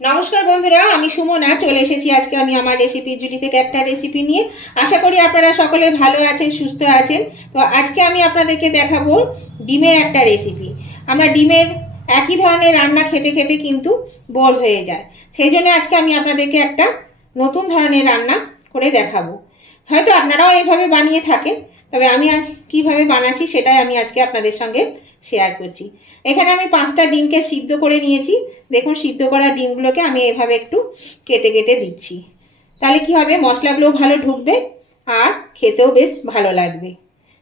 নমস্কার বন্ধুরা, আমি সুমনা চলে এসেছি আজকে আমি আমার রেসিপি জুটি থেকে একটা রেসিপি নিয়ে। আশা করি আপনারা সকলে ভালো আছেন, সুস্থ আছেন। তো আজকে আমি আপনাদেরকে দেখাবো ডিমের একটা রেসিপি। আমরা ডিমের একই ধরনের রান্না খেতে খেতে কিন্তু বোর হয়ে যায়, সেই জন্য আজকে আমি আপনাদেরকে একটা নতুন ধরনের রান্না করে দেখাবো। হয়তো আপনারাও এইভাবে বানিয়ে থাকেন, তবে আমি আজ কীভাবে বানাচ্ছি সেটাই আমি আজকে আপনাদের সঙ্গে শেয়ার করছি। এখানে আমি 5টা ডিমকে সিদ্ধ করে নিয়েছি। দেখুন, সিদ্ধ করা ডিমগুলোকে আমি এভাবে একটু কেটে কেটে দিচ্ছি। তাহলে কি হবে, মশলাগুলো ভালো ঢুকবে আর খেতেও বেশ ভালো লাগবে।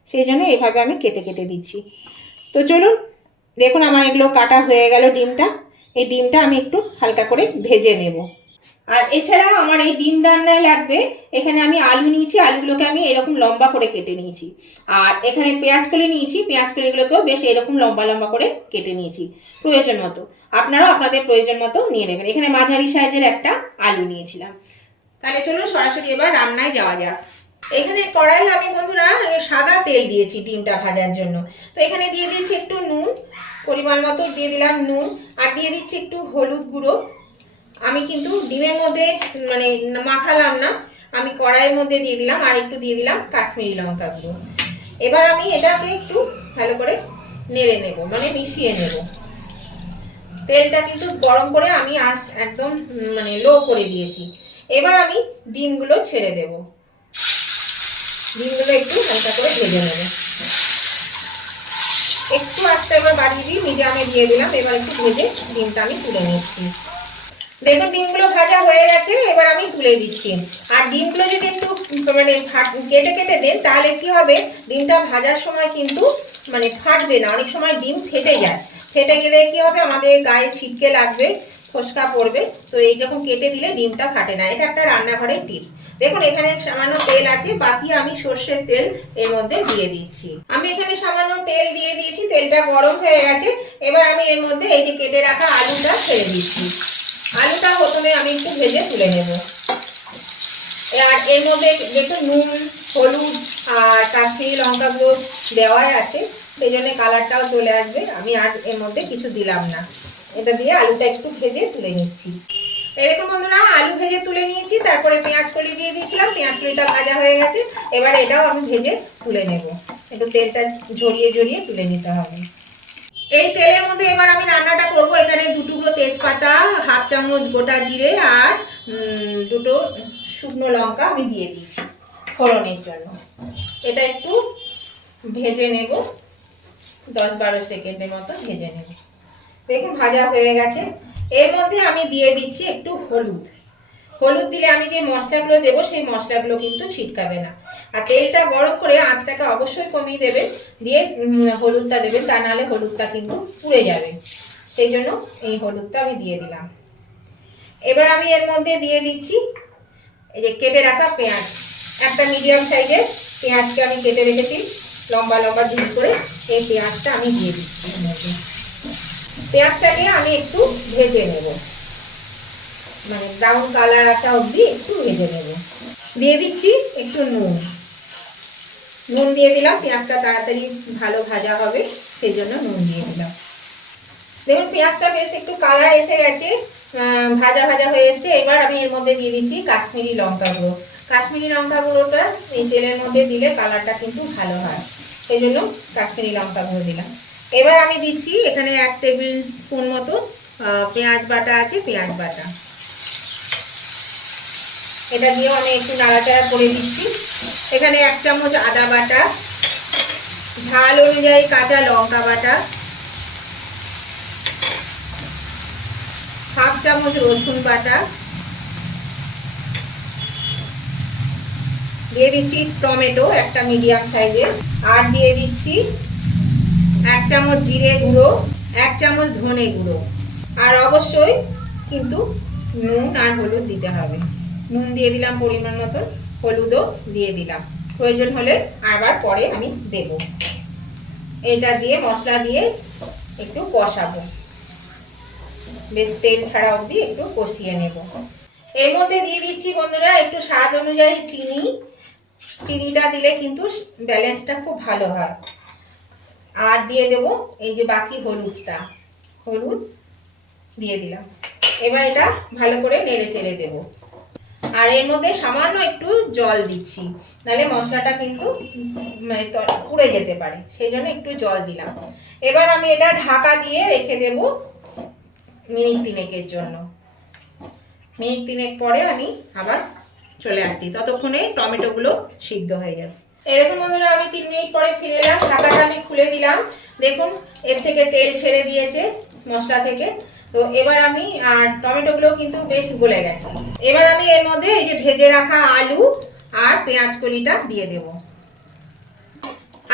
সেই জন্য এইভাবে আমি কেটে কেটে দিচ্ছি। তো চলুন, দেখুন আমার এগুলো কাটা হয়ে গেল ডিমটা। এই ডিমটা আমি একটু হালকা করে ভেজে নেব। আর এছাড়া আমার এই ডিম রান্নায় লাগবে, এখানে আমি আলু নিয়েছি, আলুগুলোকে আমি এরকম লম্বা করে কেটে নিয়েছি। আর এখানে পেঁয়াজ কলি নিয়েছি, পেঁয়াজ কলিগুলোকেও বেশ এরকম লম্বা লম্বা করে কেটে নিয়েছি প্রয়োজন মতো। আপনারাও আপনাদের প্রয়োজন মতো নিয়ে নেবেন। এখানে মাঝারি সাইজের একটা আলু নিয়েছিলাম। তাহলে চলুন সরাসরি এবার রান্নায় যাওয়া যাক। এখানে কড়াই আমি বন্ধুরা সাদা তেল দিয়েছি ডিমটা ভাজার জন্য। তো এখানে দিয়ে দিচ্ছি একটু নুন, পরিমাণ মতো দিয়ে দিলাম নুন, আর দিয়ে দিচ্ছি একটু হলুদ গুঁড়ো। আমি কিন্তু ডিমের মধ্যে মানে মাখালাম না, আমি কড়াইয়ের মধ্যে দিয়ে দিলাম, আর একটু দিয়ে দিলাম কাশ্মীরি লঙ্কা গুঁড়ো। এবার আমি এটাকে একটু ভালো করে নেড়ে নেব, মানে মিশিয়ে নেব। তেলটা কিন্তু গরম করে আমি একদম মানে লো করে দিয়েছি। এবার আমি ডিমগুলো ছেড়ে দেব। ডিমগুলো একটু হালকা করে ভেজে নেব। একটু আস্তে এবার বাড়িয়ে দিই, মিডিয়ামে দিয়ে দিলাম। এবার একটু ভেজে ডিমটা আমি তুলে নিচ্ছি। দেখুন ডিমগুলো ভাজা হয়ে গেছে, এবার আমি তুলে দিচ্ছি। আর ডিমগুলো যদি একটু মানে কেটে কেটে দেন তাহলে কি হবে, ডিমটা ভাজার সময় কিন্তু মানে ফাটবে না। অনেক সময় ডিম ফেটে যায়, ফেটে গেলে কি হবে, আমাদের গায়ে ছিটকে লাগবে, ফোসকা পড়বে। তো এই যখন কেটে দিলে ডিমটা ফাটে না। এটা একটা রান্নাঘরের টিপস। দেখুন এখানে সামান্য তেল আছে, বাকি আমি সর্ষের তেল এর মধ্যে দিয়ে দিচ্ছি। আমি এখানে সামান্য তেল দিয়ে দিয়েছি, তেলটা গরম হয়ে গেছে। এবার আমি এর মধ্যে এই যে কেটে রাখা আলুটা ছেড়ে দিচ্ছি। আলুটা প্রথমে আমি একটু ভেজে তুলে নেব। আর এর মধ্যে দেখুন নুন, হলুদ আর কাশ্মীরি লঙ্কা গুঁড়ো দেওয়াই আছে, সেই জন্য কালারটাও চলে আসবে। আমি আর এর মধ্যে কিছু দিলাম না। এটা দিয়ে আলুটা একটু ভেজে তুলে নিচ্ছি। এরকম বন্ধুরা আলু ভেজে তুলে নিয়েছি, তারপরে পেঁয়াজ কলি দিয়ে দিয়েছিলাম, পেঁয়াজ কলিটা ভাজা হয়ে গেছে। এবার এটাও আমি ভেজে তুলে নেব। একটু তেলটা ঝরিয়ে ঝরিয়ে তুলে নিতে হবে। এই তেলের মধ্যে এবার আমি রান্নাটা করব। এখানে 2 টুকরো তেজপাতা, হাফ চামচ গোটা জিরে আর 2টো শুকনো লঙ্কা আমি দিয়ে দিচ্ছি ফোড়নের জন্য। এটা একটু ভেজে নেব, 10-12 সেকেন্ডের মতো ভেজে নেব। দেখুন ভাজা হয়ে গেছে। এর মধ্যে আমি দিয়ে দিচ্ছি একটু হলুদ। হলুদ দিলে আমি যে মশলাগুলো দেবো সেই মশলাগুলো কিন্তু ছিটকাবে না। আর তেলটা গরম করে আঁচটাকে অবশ্যই কমিয়ে দেবেন, দিয়ে হলুদটা দেবেন, তা নাহলে হলুদটা কিন্তু পুড়ে যাবে। সেই জন্য এই হলুদটা আমি দিয়ে দিলাম। এবার আমি এর মধ্যে দিয়ে দিচ্ছি এই যে কেটে রাখা পেঁয়াজ। একটা মিডিয়াম সাইজের পেঁয়াজকে আমি কেটে রেখেছি লম্বা লম্বা ঝুড়ি করে। এই পেঁয়াজটা আমি দিয়ে দিচ্ছি এর মধ্যে। পেঁয়াজটাকে আমি একটু ভেজে নেব, মানে ব্রাউন কালার আসা অবধি একটু ভেজে নেব। দিয়ে দিচ্ছি একটু নুন। নুন দিয়ে দিলাম, পেঁয়াজটা তাড়াতাড়ি ভালো ভাজা হবে, সেই জন্য নুন দিয়ে দিলাম। দেখুন পেঁয়াজটা বেশ একটু কালার এসে গেছে, ভাজা ভাজা হয়ে এসছে। এবার আমি এর মধ্যে দিয়ে দিচ্ছি কাশ্মীরি লঙ্কা গুঁড়ো। কাশ্মীরি লঙ্কা গুঁড়োটা এই তেলের মধ্যে দিলে কালারটা কিন্তু ভালো হয়, সেই জন্য কাশ্মীরি লঙ্কা গুঁড়ো দিলাম। এবার আমি দিচ্ছি এখানে 1 টেবিল স্পুন মতো পেঁয়াজ বাটা আছে, পেঁয়াজ বাটা। এটা দিয়েও আমি একটু নাড়াচাড়া করে দিচ্ছি। এখানে 1 চামচ আদা বাটা, ঝাল অনুযায়ী কাঁচা লঙ্কা বাটা, হাফ চামচ রসুন বাটা, দিয়ে দিচ্ছি টমেটো একটা মিডিয়াম সাইজের, আর দিয়ে দিচ্ছি 1 চামচ জিরে গুঁড়ো, 1 চামচ ধনে গুঁড়ো। আর অবশ্যই কিন্তু নুন আর হলুদ দিতে হবে। নুন দিয়ে দিলাম পরিমাণ মতো, হলুদও দিয়ে দিলাম, প্রয়োজন হলে আবার পরে আমি দেব। এটা দিয়ে মশলা দিয়ে একটু কষাবো, বেশ তেল ছাড়া অবধি একটু কষিয়ে নেব। এর মধ্যে দিয়ে দিচ্ছি বন্ধুরা একটু স্বাদ অনুযায়ী চিনি। চিনিটা দিলে কিন্তু ব্যালেন্সটা খুব ভালো হয়। আর দিয়ে দেব এই যে বাকি হলুদটা, হলুদ দিয়ে দিলাম। এবার এটা ভালো করে নেড়ে চেড়ে দেবো। আর এর মধ্যে সামান্য একটু জল দিচ্ছি, নাহলে মশলাটা কিন্তু মানে পুড়ে যেতে পারে, সেই জন্য একটু জল দিলাম। এবার আমি এটা ঢাকা দিয়ে রেখে দেব মিনিট 3 জন্য। মিনিট 3 পরে আমি আবার চলে আসছি, ততক্ষণে টমেটোগুলো সিদ্ধ হয়ে যাবে। এই দেখুন বন্ধুরা, আমি 3 মিনিট পরে ফিরে এলাম। ঢাকাটা আমি খুলে দিলাম, দেখুন এর থেকে তেল ছেড়ে দিয়েছে মশলা থেকে। তো এবার আমি আর টমেটোগুলো কিন্তু বেশ গলে গেছে। এবার আমি এর মধ্যে এই যে ভেজে রাখা আলু আর পেঁয়াজ কলিটা দিয়ে দেব।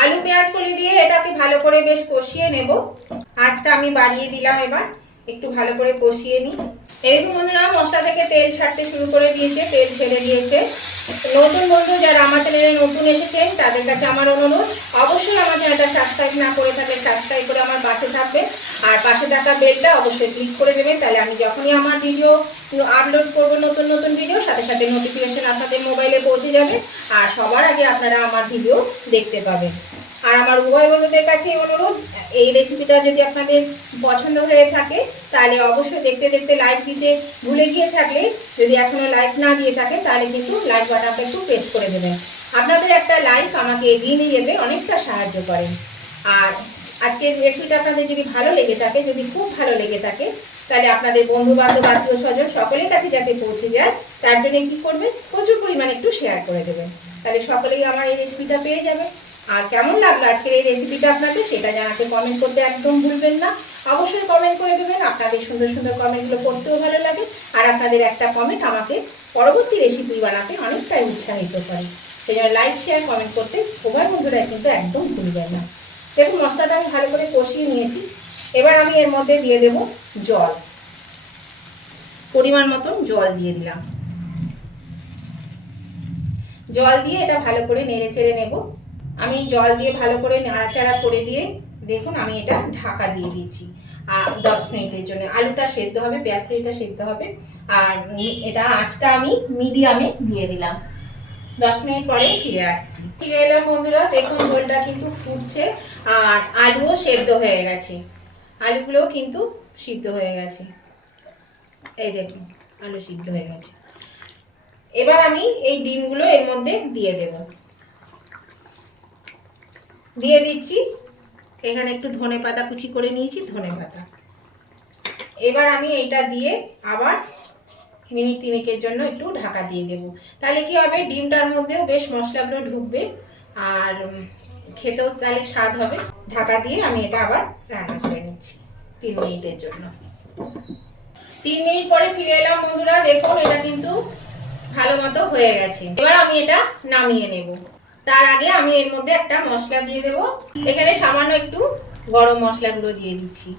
আলু পেঁয়াজ কলি দিয়ে এটাকে ভালো করে বেশ কষিয়ে নেব। আঁচটা আমি বাড়িয়ে দিলাম, এবার একটু ভালো করে কষিয়ে নিই। এইরকম বন্ধুরা মশলা থেকে তেল ছাড়তে শুরু করে দিয়েছে, তেল ছেড়ে দিয়েছে। নতুন বন্ধু যারা আমার চ্যানেলে নতুন এসেছেন তাদের কাছে আমার অনুরোধ, অবশ্যই আমার চ্যানেলটা সাবস্ক্রাইব না করে থাকলে সাবস্ক্রাইব করে আমার পাশে থাকবে, আর পাশে থাকা বেলটা অবশ্যই ক্লিক করে দেবেন। তাহলে আমি যখনই আমার ভিডিও আপলোড করবো নতুন নতুন ভিডিও, সাথে সাথে নোটিফিকেশন আপনাদের মোবাইলে পৌঁছে যাবে, আর সবার আগে আপনারা আমার ভিডিও দেখতে পাবেন। আর আমার উভয় বন্ধুদের কাছে অনুরোধ, এই রেসিপিটা যদি আপনাদের পছন্দ হয়ে থাকে তাহলে অবশ্যই দেখতে দেখতে লাইক দিতে ভুলে গিয়ে থাকলে, যদি এখনও লাইক না দিয়ে থাকে তাহলে কিন্তু লাইক বাটনটা একটু প্রেস করে দেবেন। আপনাদের একটা লাইক আমাকে এগিয়ে নিয়ে যেতে অনেকটা সাহায্য করে। আর আজকের রেসিপিটা আপনাদের যদি ভালো লেগে থাকে, যদি খুব ভালো লেগে থাকে, তাহলে আপনাদের বন্ধু বান্ধব আত্মীয় স্বজন সকলের কাছে যাতে পৌঁছে যায়, তার জন্য কী করবেন, প্রচুর পরিমাণে একটু শেয়ার করে দেবেন। তাহলে সকলেই আমার এই রেসিপিটা পেয়ে যাবে। আর কেমন লাগলো আজকের এই রেসিপিটা আপনাদের, সেটা জানাতে কমেন্ট করতে একদম ভুলবেন না। অবশ্যই কমেন্ট করে দেবেন, আপনাদের সুন্দর সুন্দর কমেন্টগুলো পড়তেও ভালো লাগে। আর আপনাদের একটা কমেন্ট আমাকে পরবর্তী রেসিপি বানাতে অনেকটাই উৎসাহিত করে। সেই জন্য লাইক শেয়ার কমেন্ট করতে উভয় বন্ধুরা কিন্তু একদম ভুলবেন না। দেখুন মশলাটা আমি ভালো করে কষিয়ে নিয়েছি। এবার আমি এর মধ্যে দিয়ে দেব জল, পরিমাণ মতন জল দিয়ে দিলাম। জল দিয়ে এটা ভালো করে নেড়ে চেড়ে নেব। আমি জল দিয়ে ভালো করে নাড়াচাড়া করে দিয়ে দেখুন আমি এটা ঢাকা দিয়ে দিচ্ছি আর 10 মিনিটের জন্য। আলুটা সেদ্ধ হবে, পেঁয়াজ কলিটা সেদ্ধ হবে, আর এটা আঁচটা আমি মিডিয়ামে দিয়ে দিলাম। 10 মিনিট পরে ফিরে আসছি। ফিরে এলাম বন্ধুরা, দেখুন ঝোলটা কিন্তু ফুটছে আর আলুও সেদ্ধ হয়ে গেছে, আলুগুলোও কিন্তু সিদ্ধ হয়ে গেছে। এই দেখুন আলু সিদ্ধ হয়ে গেছে। এবার আমি এই ডিমগুলো এর মধ্যে দিয়ে দেব, দিয়ে দিচ্ছি। এখানে একটু ধনেপাতা কুচি করে নিয়েছি, ধনেপাতা। এবার আমি এটা দিয়ে আবার মিনিট 3 জন্য একটু ঢাকা দিয়ে দেব। তাহলে কি হবে, ডিমটার মধ্যেও বেশ মশলাগুলো ঢুকবে আর খেতেও তাহলে স্বাদ হবে। ঢাকা দিয়ে আমি এটা আবার রান্না করে নিচ্ছি 3 মিনিটের জন্য। 3 মিনিট পরে ফিরে এলাম বন্ধুরা, দেখুন এটা কিন্তু ভালো মতো হয়ে গেছে। এবার আমি এটা নামিয়ে নেব। তার আগে আমি এর মধ্যে একটা মশলা দিয়ে দেব। এখানে সামান্য একটু গরম মশলা গুঁড়ো দিয়ে দিচ্ছি,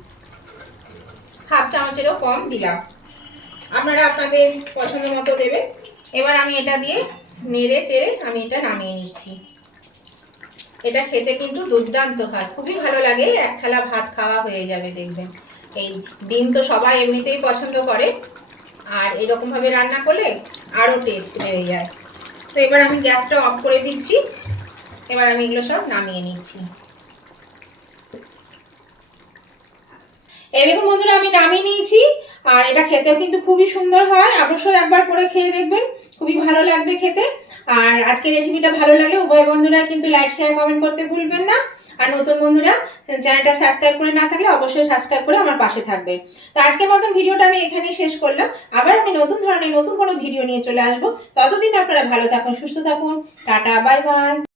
1/2 চামচেরও কম দিলাম, আপনারা আপনাদের পছন্দ মতো দেবেন। এবার আমি এটা দিয়ে নেড়ে চেড়ে আমি এটা নামিয়ে নিচ্ছি। এটা খেতে কিন্তু দুর্দান্ত হয়, খুবই ভালো লাগে। এক থালা ভাত খাওয়া হয়ে যাবে দেখবেন। এই ডিম তো সবাই এমনিতেই পছন্দ করে, আর এরকমভাবে রান্না করলে আরও টেস্ট বেড়ে যায়। তো এবার আমি গ্যাসটা অফ করে দিচ্ছি। এবার আমি এগুলো সব নামিয়ে নিচ্ছি। এরকম বন্ধুরা আমি নামিয়ে নিয়েছি, আর এটা খেতেও কিন্তু খুবই সুন্দর হয়। অবশ্যই একবার করে খেয়ে দেখবেন, খুবই ভালো লাগবে খেতে। আর আজকের রেসিপিটা ভালো লাগলে উভয় বন্ধুরা কিন্তু লাইক শেয়ার কমেন্ট করতে ভুলবেন না। আর নতুন বন্ধুরা চ্যানেলটা সাবস্ক্রাইব করে না থাকলে অবশ্যই সাবস্ক্রাইব করে আমার পাশে থাকবেন। তো আজকের মতন ভিডিওটা আমি এখানেই শেষ করলাম। আবার আমি নতুন ধরনের নতুন কোনো ভিডিও নিয়ে চলে আসবো। ততদিন আপনারা ভালো থাকুন, সুস্থ থাকুন। Tata, bye bye.